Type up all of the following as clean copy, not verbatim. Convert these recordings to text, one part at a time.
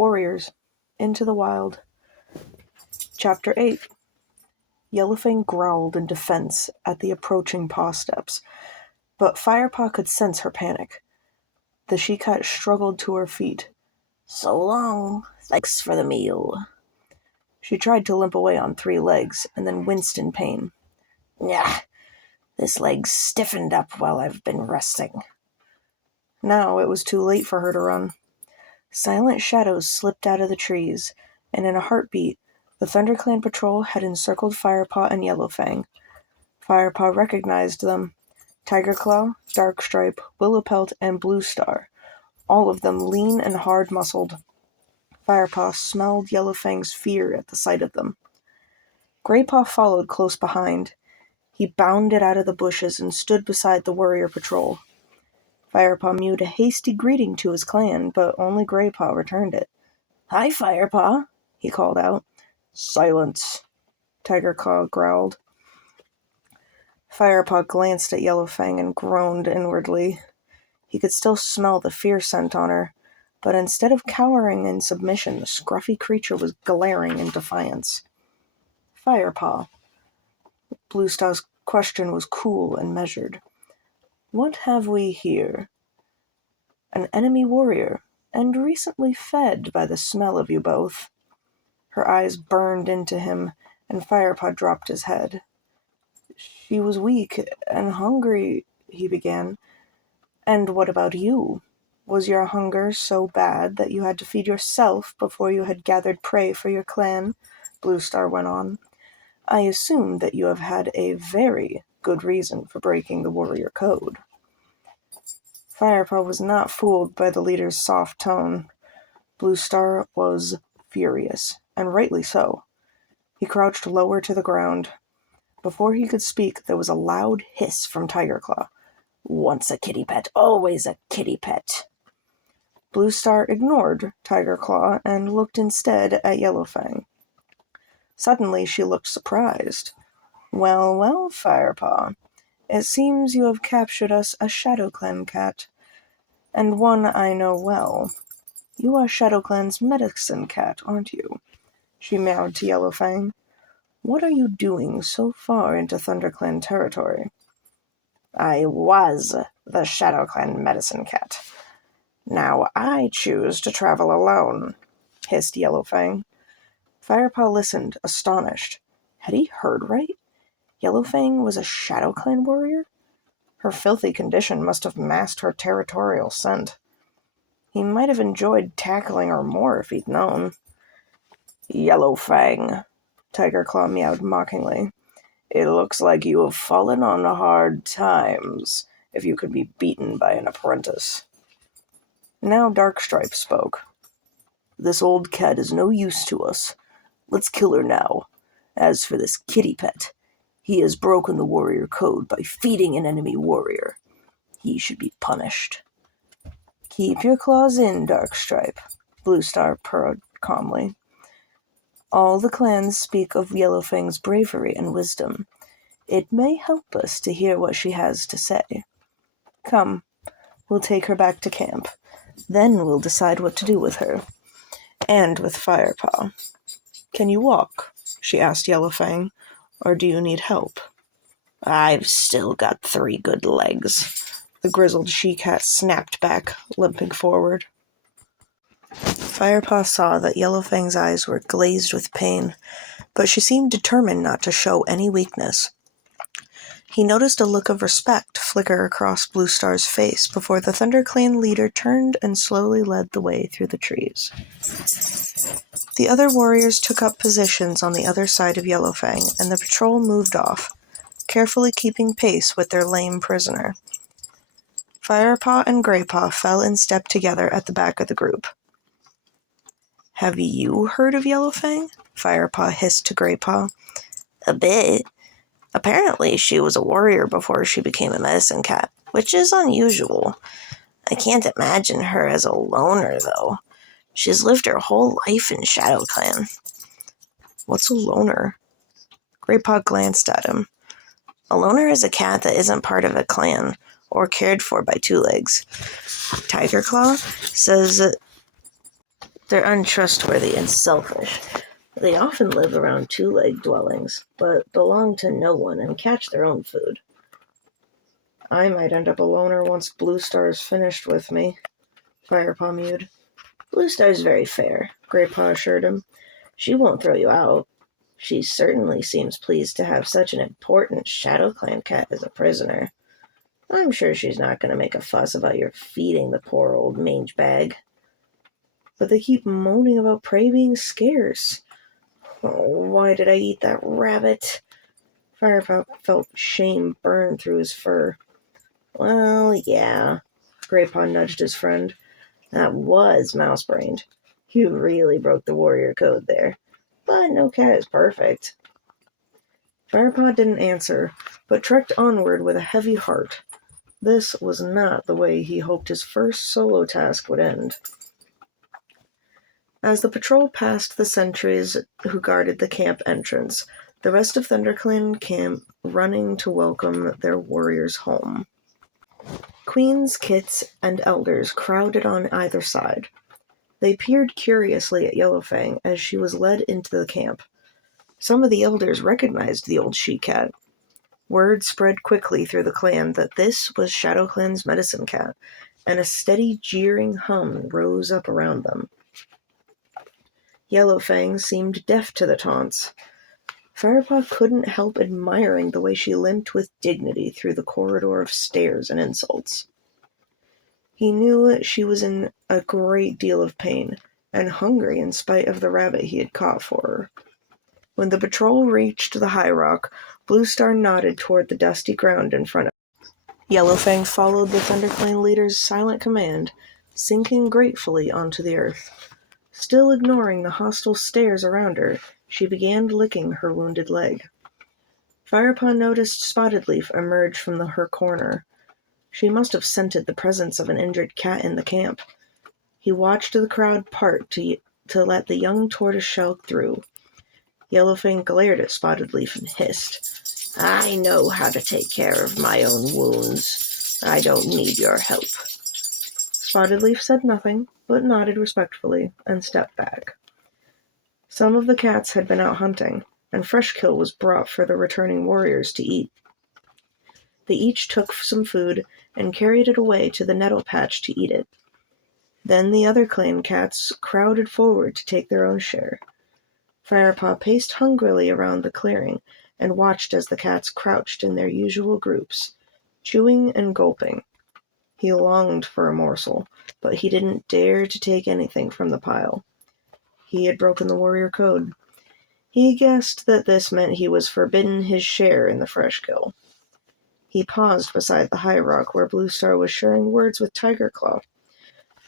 Warriors, Into the Wild. Chapter 8. Yellowfang growled in defense at the approaching paw steps, but Firepaw could sense her panic. The she-cat struggled to her feet. So long. Thanks for the meal. She tried to limp away on 3 legs, and then winced in pain. Nyah. This leg's stiffened up while I've been resting. Now it was too late for her to run. Silent shadows slipped out of the trees, and in a heartbeat, the ThunderClan patrol had encircled Firepaw and Yellowfang. Firepaw recognized them. Tigerclaw, Darkstripe, Willowpelt, and Bluestar, all of them lean and hard-muscled. Firepaw smelled Yellowfang's fear at the sight of them. Greypaw followed close behind. He bounded out of the bushes and stood beside the warrior patrol. Firepaw mewed a hasty greeting to his clan, but only Greypaw returned it. Hi, Firepaw, he called out. Silence, Tigerclaw growled. Firepaw glanced at Yellowfang and groaned inwardly. He could still smell the fear scent on her, but instead of cowering in submission, the scruffy creature was glaring in defiance. Firepaw. Bluestar's question was cool and measured. What have we here? An enemy warrior, and recently fed by the smell of you both. Her eyes burned into him, and Firepaw dropped his head. She was weak and hungry, he began. And what about you? Was your hunger so bad that you had to feed yourself before you had gathered prey for your clan? Bluestar went on. I assume that you have had a very good reason for breaking the warrior code. Firepaw was not fooled by the leader's soft tone. Bluestar was furious, and rightly so. He crouched lower to the ground. Before he could speak, there was a loud hiss from Tigerclaw. Once a kitty pet, always a kitty pet. Bluestar ignored Tigerclaw and looked instead at Yellowfang. Suddenly she looked surprised. Well, well, Firepaw. It seems you have captured us a ShadowClan cat, and one I know well. You are ShadowClan's medicine cat, aren't you? She meowed to Yellowfang. What are you doing so far into ThunderClan territory? I was the ShadowClan medicine cat. Now I choose to travel alone, hissed Yellowfang. Firepaw listened, astonished. Had he heard right? Yellowfang was a ShadowClan warrior? Her filthy condition must have masked her territorial scent. He might have enjoyed tackling her more if he'd known. Yellowfang, Tigerclaw meowed mockingly. It looks like you have fallen on hard times, if you could be beaten by an apprentice. Now Darkstripe spoke. This old cat is no use to us. Let's kill her now. As for this kitty pet, he has broken the warrior code by feeding an enemy warrior. He should be punished. Keep your claws in, Darkstripe, Bluestar purred calmly. All the clans speak of Yellowfang's bravery and wisdom. It may help us to hear what she has to say. Come, we'll take her back to camp. Then we'll decide what to do with her. And with Firepaw. Can you walk? She asked Yellowfang. Or do you need help? I've still got 3 good legs. The grizzled she-cat snapped back, limping forward. Firepaw saw that Yellowfang's eyes were glazed with pain, but she seemed determined not to show any weakness. He noticed a look of respect flicker across Bluestar's face before the ThunderClan leader turned and slowly led the way through the trees. The other warriors took up positions on the other side of Yellowfang, and the patrol moved off, carefully keeping pace with their lame prisoner. Firepaw and Greypaw fell in step together at the back of the group. Have you heard of Yellowfang? Firepaw hissed to Greypaw. A bit. Apparently she was a warrior before she became a medicine cat, which is unusual. I can't imagine her as a loner, though. She's lived her whole life in ShadowClan. What's a loner? Greypaw glanced at him. A loner is a cat that isn't part of a clan or cared for by 2 legs. Tigerclaw says They're untrustworthy and selfish. They often live around two-legged dwellings, but belong to no one and catch their own food. I might end up a loner once Blue Star's finished with me, Firepaw mewed. Blue Star's very fair, Graypaw assured him. She won't throw you out. She certainly seems pleased to have such an important Shadow Clan cat as a prisoner. I'm sure she's not going to make a fuss about your feeding the poor old mange bag. But they keep moaning about prey being scarce. Oh, why did I eat that rabbit? Firepaw felt shame burn through his fur. Well, yeah, Graypaw nudged his friend. That was mouse-brained. You really broke the warrior code there. But no cat is perfect. Firepaw didn't answer, but trekked onward with a heavy heart. This was not the way he hoped his first solo task would end. As the patrol passed the sentries who guarded the camp entrance, the rest of ThunderClan came running to welcome their warriors home. Queens, kits, and elders crowded on either side. They peered curiously at Yellowfang as she was led into the camp. Some of the elders recognized the old she-cat. Word spread quickly through the clan that this was ShadowClan's medicine cat, and a steady jeering hum rose up around them. Yellowfang seemed deaf to the taunts. Firepaw couldn't help admiring the way she limped with dignity through the corridor of stares and insults. He knew she was in a great deal of pain, and hungry in spite of the rabbit he had caught for her. When the patrol reached the high rock, Blue Star nodded toward the dusty ground in front of him. Yellowfang followed the ThunderClan leader's silent command, sinking gratefully onto the earth. Still ignoring the hostile stares around her, she began licking her wounded leg. Firepaw noticed Spotted Leaf emerge from her corner. She must have scented the presence of an injured cat in the camp. He watched the crowd part to let the young tortoiseshell through. Yellowfang glared at Spotted Leaf and hissed, "I know how to take care of my own wounds. I don't need your help." Spotted Leaf said nothing, but nodded respectfully and stepped back. Some of the cats had been out hunting, and fresh kill was brought for the returning warriors to eat. They each took some food and carried it away to the nettle patch to eat it. Then the other clan cats crowded forward to take their own share. Firepaw paced hungrily around the clearing and watched as the cats crouched in their usual groups, chewing and gulping. He longed for a morsel, but he didn't dare to take anything from the pile. He had broken the warrior code. He guessed that this meant he was forbidden his share in the fresh kill. He paused beside the high rock where Blue Star was sharing words with Tiger Claw.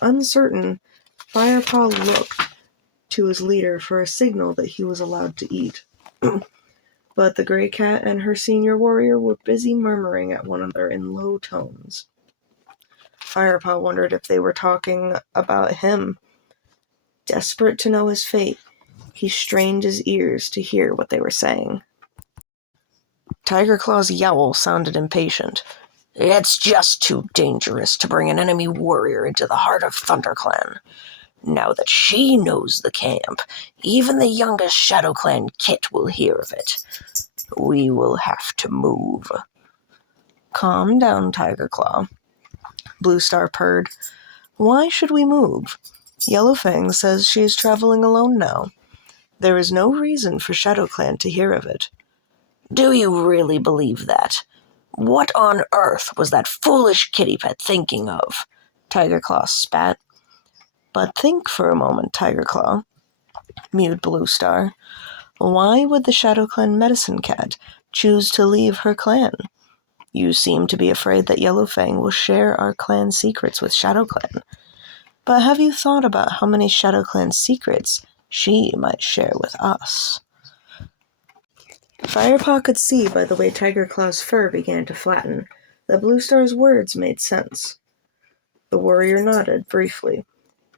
Uncertain, Firepaw looked to his leader for a signal that he was allowed to eat. But the gray cat and her senior warrior were busy murmuring at one another in low tones. Firepaw wondered if they were talking about him. Desperate to know his fate, he strained his ears to hear what they were saying. Tiger Claw's yowl sounded impatient. "It's just too dangerous to bring an enemy warrior into the heart of ThunderClan. Now that she knows the camp, even the youngest ShadowClan kit will hear of it. We will have to move." "Calm down, Tiger Claw," Blue Star purred. "Why should we move? Yellowfang says she is traveling alone now. There is no reason for ShadowClan to hear of it." "Do you really believe that? What on earth was that foolish kitty pet thinking of?" Tiger Claw spat. "But think for a moment, Tiger Claw," mewed Blue Star. "Why would the ShadowClan medicine cat choose to leave her clan? You seem to be afraid that Yellowfang will share our clan secrets with ShadowClan. But have you thought about how many ShadowClan secrets she might share with us?" Firepaw could see by the way Tiger Claw's fur began to flatten that Blue Star's words made sense. The warrior nodded briefly,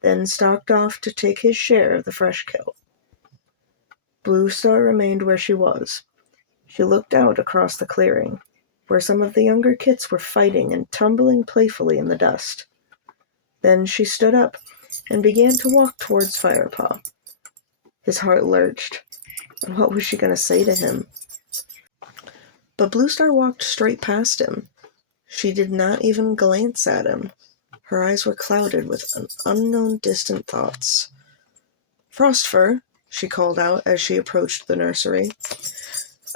then stalked off to take his share of the fresh kill. Blue Star remained where she was. She looked out across the clearing, where some of the younger kits were fighting and tumbling playfully in the dust. Then she stood up and began to walk towards Firepaw. His heart lurched. What was she going to say to him? But Bluestar walked straight past him. She did not even glance at him. Her eyes were clouded with unknown distant thoughts. "Frostfur," she called out as she approached the nursery.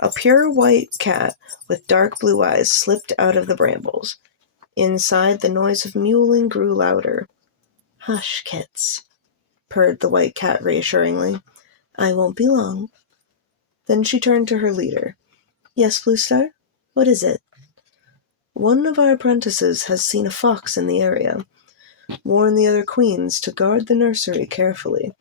A pure white cat with dark blue eyes slipped out of the brambles. Inside, the noise of mewling grew louder. "Hush, kits," purred the white cat reassuringly. "I won't be long." Then she turned to her leader. "Yes, Bluestar? What is it?" "One of our apprentices has seen a fox in the area. Warn the other queens to guard the nursery carefully,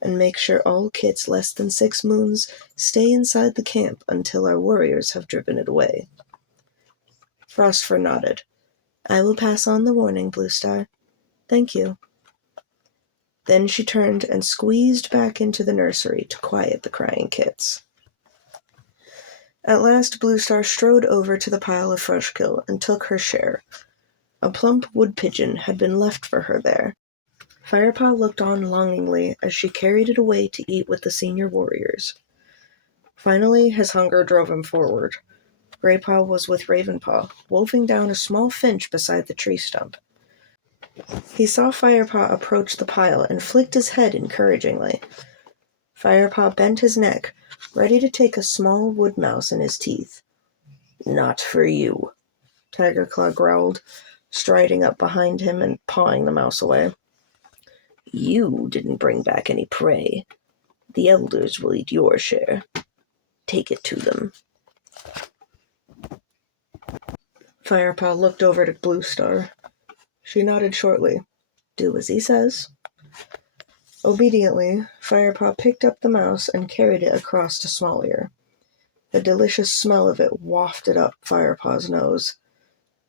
and make sure all kits less than 6 moons stay inside the camp until our warriors have driven it away." Frostfur nodded. "I will pass on the warning, Bluestar. Thank you." Then she turned and squeezed back into the nursery to quiet the crying kits. At last Bluestar strode over to the pile of frushkill and took her share. A plump wood pigeon had been left for her there. Firepaw looked on longingly as she carried it away to eat with the senior warriors. Finally, his hunger drove him forward. Greypaw was with Ravenpaw, wolfing down a small finch beside the tree stump. He saw Firepaw approach the pile and flicked his head encouragingly. Firepaw bent his neck, ready to take a small wood mouse in his teeth. "Not for you," Tigerclaw growled, striding up behind him and pawing the mouse away. "You didn't bring back any prey. The elders will eat your share. Take it to them." Firepaw looked over to Bluestar. She nodded shortly. "Do as he says." Obediently, Firepaw picked up the mouse and carried it across to Smallier. The delicious smell of it wafted up Firepaw's nose.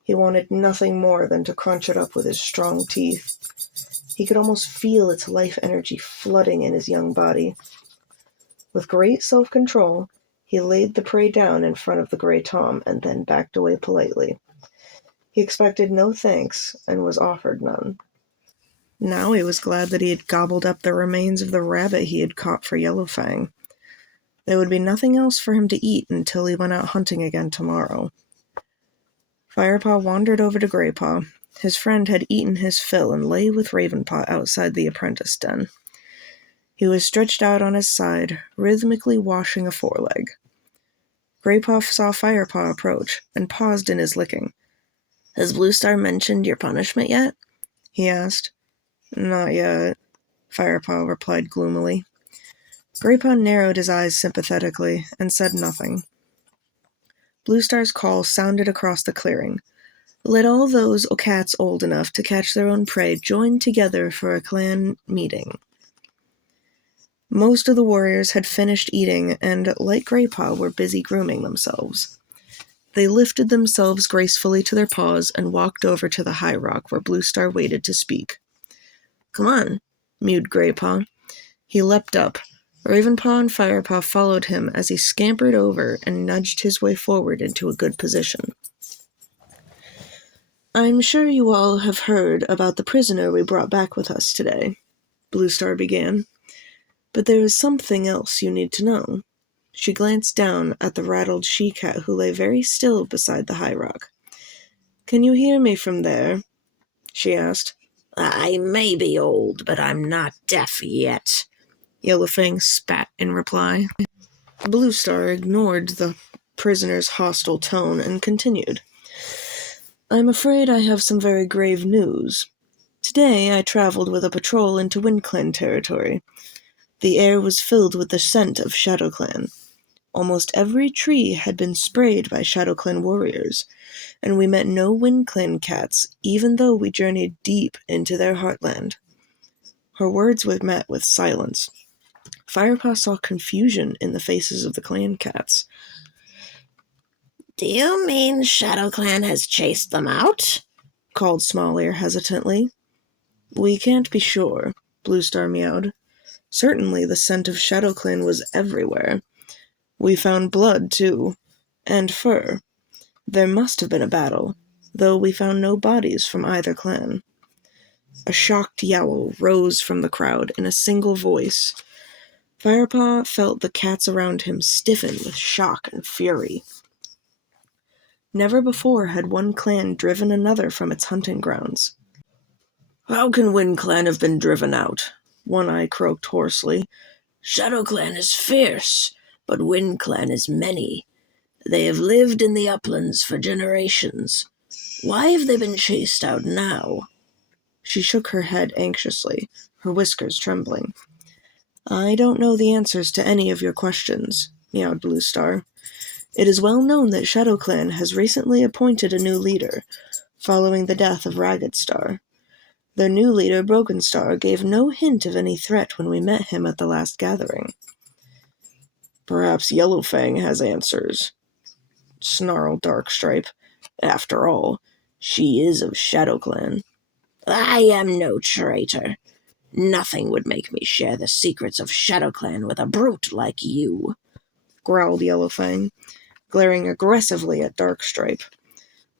He wanted nothing more than to crunch it up with his strong teeth. He could almost feel its life energy flooding in his young body. With great self-control, he laid the prey down in front of the gray tom and then backed away politely. He expected no thanks and was offered none. Now he was glad that he had gobbled up the remains of the rabbit he had caught for Yellowfang. There would be nothing else for him to eat until he went out hunting again tomorrow. Firepaw wandered over to Greypaw. His friend had eaten his fill and lay with Ravenpaw outside the apprentice den. He was stretched out on his side, rhythmically washing a foreleg. Greypaw saw Firepaw approach and paused in his licking. "Has Bluestar mentioned your punishment yet?" he asked. "Not yet," Firepaw replied gloomily. Greypaw narrowed his eyes sympathetically and said nothing. Bluestar's call sounded across the clearing. "Let all those cats old enough to catch their own prey join together for a clan meeting." Most of the warriors had finished eating and, like Greypaw, were busy grooming themselves. They lifted themselves gracefully to their paws and walked over to the high rock where Bluestar waited to speak. "Come on," mewed Greypaw. He leapt up. Ravenpaw and Firepaw followed him as he scampered over and nudged his way forward into a good position. "I'm sure you all have heard about the prisoner we brought back with us today," Bluestar began. "But there is something else you need to know." She glanced down at the rattled she-cat who lay very still beside the high rock. "Can you hear me from there?" she asked. "I may be old, but I'm not deaf yet," Yellowfang spat in reply. Bluestar ignored the prisoner's hostile tone and continued. "I'm afraid I have some very grave news. Today I traveled with a patrol into WindClan territory. The air was filled with the scent of ShadowClan. Almost every tree had been sprayed by ShadowClan warriors, and we met no WindClan cats, even though we journeyed deep into their heartland." Her words were met with silence. Firepaw saw confusion in the faces of the clan cats. "Do you mean ShadowClan has chased them out?" called Smallier hesitantly. "We can't be sure," Bluestar meowed. "Certainly the scent of ShadowClan was everywhere. We found blood, too, and fur. There must have been a battle, though we found no bodies from either clan." A shocked yowl rose from the crowd in a single voice. Firepaw felt the cats around him stiffen with shock and fury. Never before had one clan driven another from its hunting grounds. "How can Wind Clan have been driven out?" One Eye croaked hoarsely. "Shadow Clan is fierce, but Wind Clan is many. They have lived in the uplands for generations. Why have they been chased out now?" She shook her head anxiously, her whiskers trembling. "I don't know the answers to any of your questions," meowed Blue Star. "It is well known that Shadow Clan has recently appointed a new leader, following the death of Ragged Star. Their new leader, Broken Star, gave no hint of any threat when we met him at the last gathering." "Perhaps Yellowfang has answers," snarled Darkstripe. "After all, she is of Shadow Clan." "I am no traitor. Nothing would make me share the secrets of Shadow Clan with a brute like you," growled Yellowfang, glaring aggressively at Darkstripe.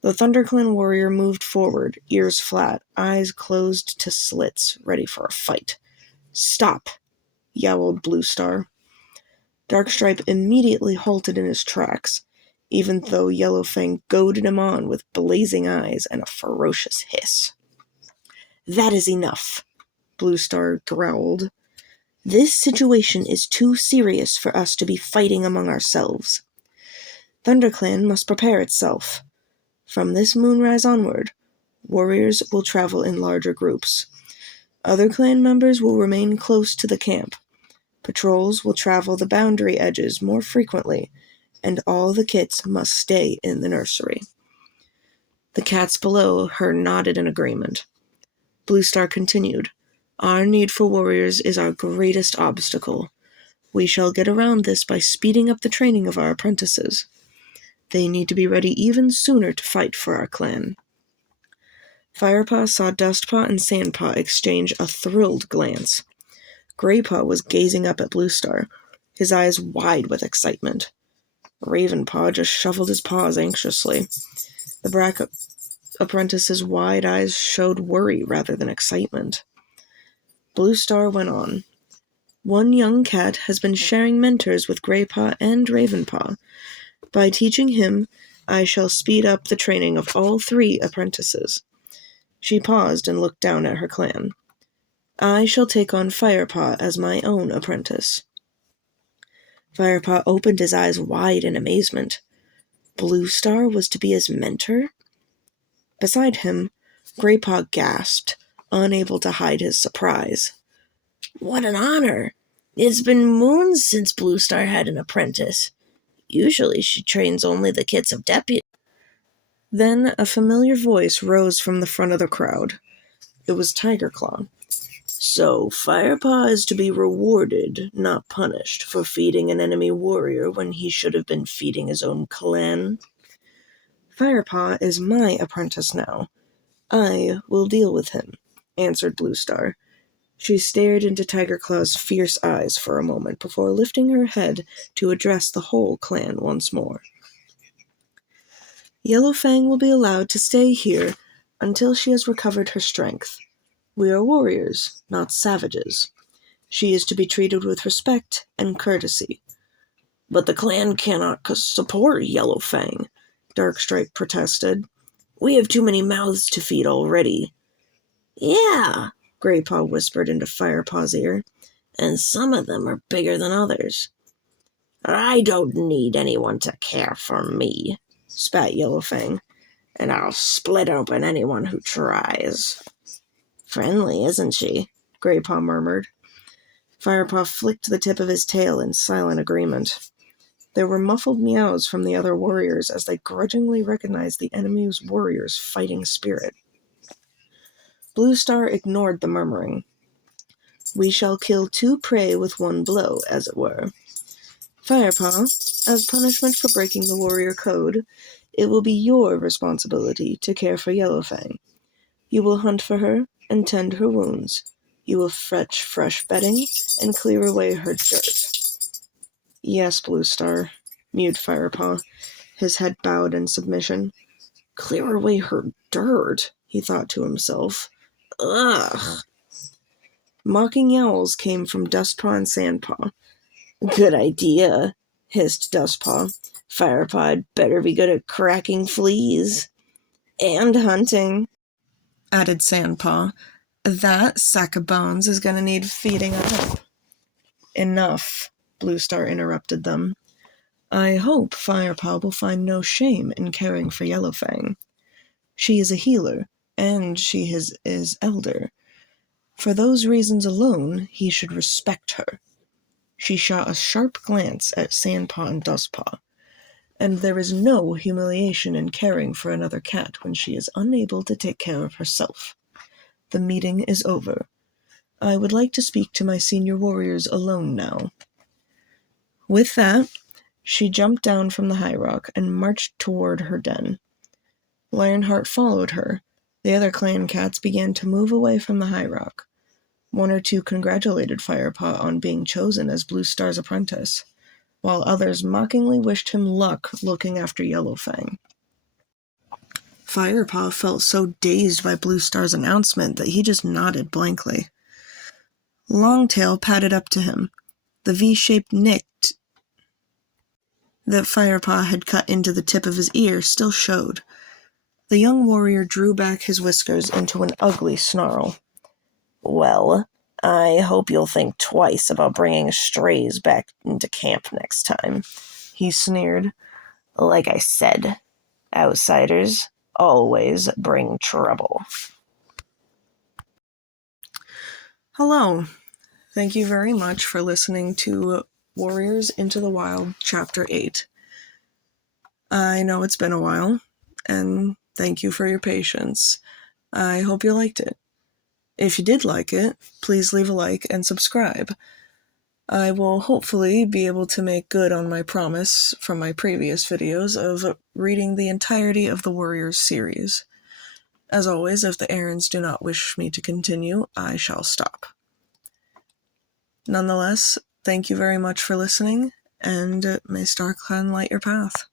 The ThunderClan warrior moved forward, ears flat, eyes closed to slits, ready for a fight. "Stop!" yowled Blue Star. Darkstripe immediately halted in his tracks, even though Yellowfang goaded him on with blazing eyes and a ferocious hiss. "That is enough," Blue Star growled. "This situation is too serious for us to be fighting among ourselves. ThunderClan must prepare itself. From this moonrise onward, warriors will travel in larger groups. Other clan members will remain close to the camp. Patrols will travel the boundary edges more frequently, and all the kits must stay in the nursery." The cats below her nodded in agreement. Blue Star continued, "Our need for warriors is our greatest obstacle. We shall get around this by speeding up the training of our apprentices. They need to be ready even sooner to fight for our clan." Firepaw saw Dustpaw and Sandpaw exchange a thrilled glance. Graypaw was gazing up at Blue Star, his eyes wide with excitement. Ravenpaw just shoveled his paws anxiously. The Brack apprentice's wide eyes showed worry rather than excitement. Blue Star went on. "One young cat has been sharing mentors with Graypaw and Ravenpaw. By teaching him, I shall speed up the training of all 3 apprentices." She paused and looked down at her clan. "I shall take on Firepaw as my own apprentice." Firepaw opened his eyes wide in amazement. Blue Star was to be his mentor? Beside him, Graypaw gasped, unable to hide his surprise. "What an honor! It's been moons since Blue Star had an apprentice. Usually she trains only the kits of deputies." Then a familiar voice rose from the front of the crowd. It was Tigerclaw. "So Firepaw is to be rewarded, not punished, for feeding an enemy warrior when he should have been feeding his own clan?" "Firepaw is my apprentice now. I will deal with him," answered Blue Star. She stared into Tigerclaw's fierce eyes for a moment before lifting her head to address the whole clan once more. "Yellowfang will be allowed to stay here until she has recovered her strength. We are warriors, not savages. She is to be treated with respect and courtesy." "But the clan cannot support Yellowfang," Darkstripe protested. "We have too many mouths to feed already." "Yeah," Graypaw whispered into Firepaw's ear, "and some of them are bigger than others." "I don't need anyone to care for me," spat Yellowfang, "and I'll split open anyone who tries." "Friendly, isn't she?" Graypaw murmured. Firepaw flicked the tip of his tail in silent agreement. There were muffled meows from the other warriors as they grudgingly recognized the enemy's warrior's fighting spirit. Blue Star ignored the murmuring. "We shall kill 2 prey with 1 blow, as it were. Firepaw, as punishment for breaking the warrior code, it will be your responsibility to care for Yellowfang. You will hunt for her and tend her wounds. You will fetch fresh bedding and clear away her dirt." "Yes, Blue Star," mewed Firepaw, his head bowed in submission. "Clear away her dirt," he thought to himself. Ugh. Mocking yowls came from Dustpaw and Sandpaw. Good idea, hissed Dustpaw. Firepaw'd better be good at cracking fleas. And hunting, added Sandpaw. That sack of bones is going to need feeding up. Enough, Bluestar interrupted them. I hope Firepaw will find no shame in caring for Yellowfang. She is a healer, and she is elder. For those reasons alone, he should respect her. She shot a sharp glance at Sandpaw and Dustpaw, and there is no humiliation in caring for another cat when she is unable to take care of herself. The meeting is over. I would like to speak to my senior warriors alone now. With that, she jumped down from the high rock and marched toward her den. Lionheart followed her. The other clan cats began to move away from the high rock. One or two congratulated Firepaw on being chosen as Bluestar's apprentice, while others mockingly wished him luck looking after Yellowfang. Firepaw felt so dazed by Bluestar's announcement that he just nodded blankly. Longtail padded up to him. The V-shaped nick that Firepaw had cut into the tip of his ear still showed. The young warrior drew back his whiskers into an ugly snarl. Well, I hope you'll think twice about bringing strays back into camp next time, he sneered. Like I said, outsiders always bring trouble. Hello. Thank you very much for listening to Warriors Into the Wild, Chapter 8. I know it's been a while, and thank you for your patience. I hope you liked it. If you did like it, please leave a like and subscribe. I will hopefully be able to make good on my promise from my previous videos of reading the entirety of the Warriors series. As always, if the errands do not wish me to continue, I shall stop. Nonetheless, thank you very much for listening, and may StarClan light your path.